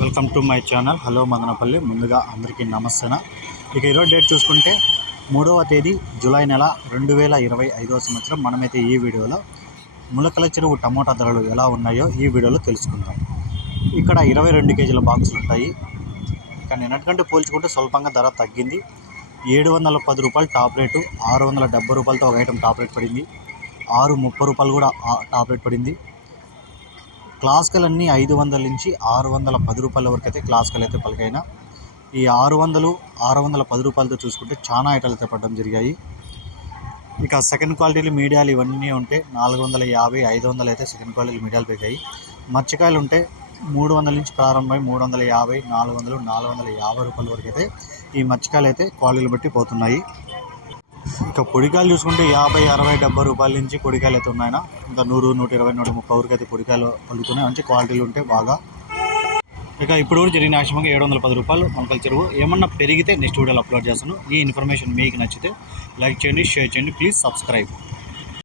Welcome to my channel. Hello Madanapalle. ముందుగా అందరికీ నమస్తే ఇక ఈరోజు డేట్ చూసుకుంటే మూడవ తేదీ జూలై నెల రెండు వేల ఇరవై ఐదవ సంవత్సరం. మనమైతే ఈ వీడియోలో ములకల చెరువు టమోటా ధరలు ఎలా ఉన్నాయో ఈ వీడియోలో తెలుసుకుందాం. ఇక్కడ ఇరవై రెండు కేజీల బాక్సులు ఉంటాయి. ఇక నిన్నటికంటే పోల్చుకుంటే స్వల్పంగా ధర తగ్గింది. ఏడు వందల పది రూపాయలు టాప్ రేటు ఆరు వందల డెబ్బై రూపాయలతో ఒక ఐటెం టాప్ రేట్ పడింది. ఆరు ముప్పై రూపాయలు కూడా టాప్ రేట్ పడింది. క్లాసికల్ అన్నీ ఐదు వందల నుంచి ఆరు వందల పది రూపాయల వరకు అయితే క్లాసికల్ అయితే పలికైన ఈ ఆరు వందలు ఆరు వందల పది రూపాయలతో చూసుకుంటే చాలా ఐటాలు అయితే పడడం జరిగాయి. ఇక సెకండ్ క్వాలిటీలు మీడియాలు ఇవన్నీ ఉంటే నాలుగు వందల యాభై ఐదు వందలు అయితే సెకండ్ క్వాలిటీ మీడియాలు పెరిగాయి మర్చికాయలు ఉంటే మూడు వందల నుంచి ప్రారంభమై మూడు వందల యాభై నాలుగు వందలు నాలుగు వందల యాభై రూపాయల వరకు అయితే ఈ మర్చికాయలు అయితే క్వాలిటీలు బట్టి పోతున్నాయి. ఇక పొడికాయలు చూసుకుంటే యాభై అరవై డెబ్బై రూపాయల నుంచి పొడికాయలు అయితే ఉన్నాయన ఇంకా నూరు నూట ఇరవై నూట ముప్పై వరకు అయితే పొడికాయలు పలుకుతున్నాయి. మంచి క్వాలిటీలు ఉంటే బాగా. ఇక ఇప్పుడు కూడా జరిగిన ఆశ్రమంగా ఏడు వందల పది రూపాయలు మనకల చెరువు. ఏమన్నా పెరిగితే నెక్స్ట్ వీడియోలో అప్లోడ్ చేస్తాను. ఈ ఇన్ఫర్మేషన్ మీకు నచ్చితే లైక్ చేయండి షేర్ చేయండి. Please subscribe.